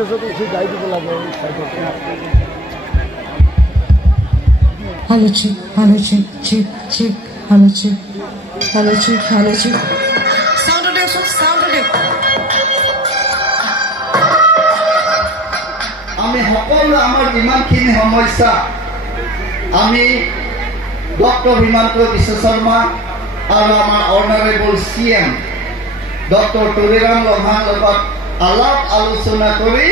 ষ্টেজত উঠি গাই দিব লাগে Hello chick, chick, chick, hello chick, hello chick, hello chick. Sound of it, sound of it. আমি সকলো আমাৰ যিমানখিনি সমস্যা আমি ডক্টৰ হিমন্ত বিশ্ব শৰ্মা আৰু আমাৰ অনাৰেবল CM ডক্টৰ তুলিৰাম লম্হাৰ লগত আলাপ আলোচনা কৰি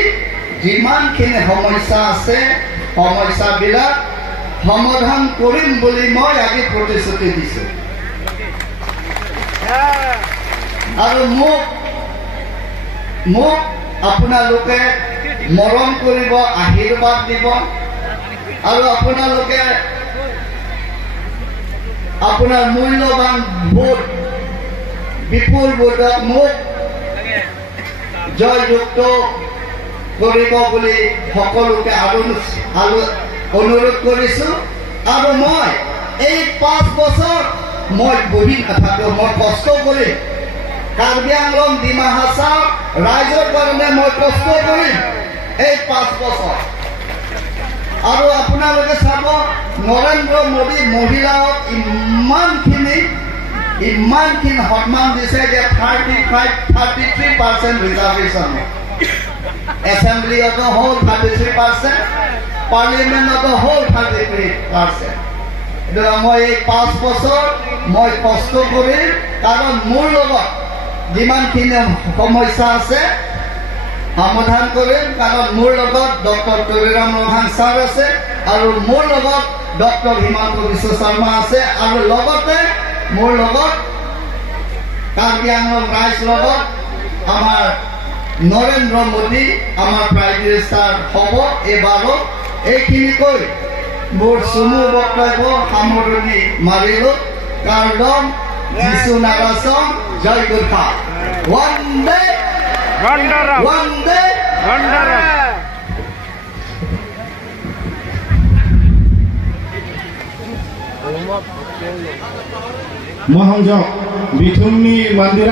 যিমানখিনি সমস্যা আছে সমস্যাবিলাক সমাধান কৰিম বুলি মই আজি প্ৰতিশ্ৰুতি দিছোঁ আৰু মোক আপোনালোকে মৰম কৰিব আশীৰ্বাদ দিব আৰু আপোনালোকে আপোনাৰ মূল্যৱান ভোট বিপুল ভোটক মোক জয়যুক্ত কৰিব বুলি সকলোকে অনুৰোধ কৰিছোঁ আৰু মই এই 5 বছৰ মই বহি নাথাকোঁ মই কষ্ট কৰিম কাৰ্বি আংলং ডিমা হাছাও ৰাইজৰ কাৰণে মই কষ্ট কৰিম এই 5 বছৰ আৰু আপোনালোকে চাব নৰেন্দ্ৰ মোদী মহিলাক ইমানখিনি সন্মান দিছে যে 33% ৰিজাৰ্ভেশ্যন এছেম্বলিতো হ'ল 33%, পাৰ্লিমেণ্টতো হ'ল 33%। মই এই 5 বছৰ মই কষ্ট কৰিম কাৰণ মোৰ লগত যিমানখিনি সমস্যা আছে সমাধান কৰিম কাৰণ মোৰ লগত ডক্টৰ তুলিৰাম লম্হাৰ ছাৰ আছে আৰু মোৰ লগত ডক্টৰ হিমন্ত বিশ্ব শৰ্মা আছে আৰু লগতে মোৰ লগত কাৰ্বি আংলং ৰাইজ লগত আমাৰ নৰেন্দ্ৰ মোদী আমাৰ প্ৰাইম মিনিষ্টাৰ হ'ব এইবাৰো এইখিনি কৈ মোৰ চমু বক্তব্য সামৰণি মাৰিলোঁ কাৰণ যিছু নাগাছম জয় গোৰ্খা বন্দে বন্দে মহাংজক বিথুমনি মন্দিৰা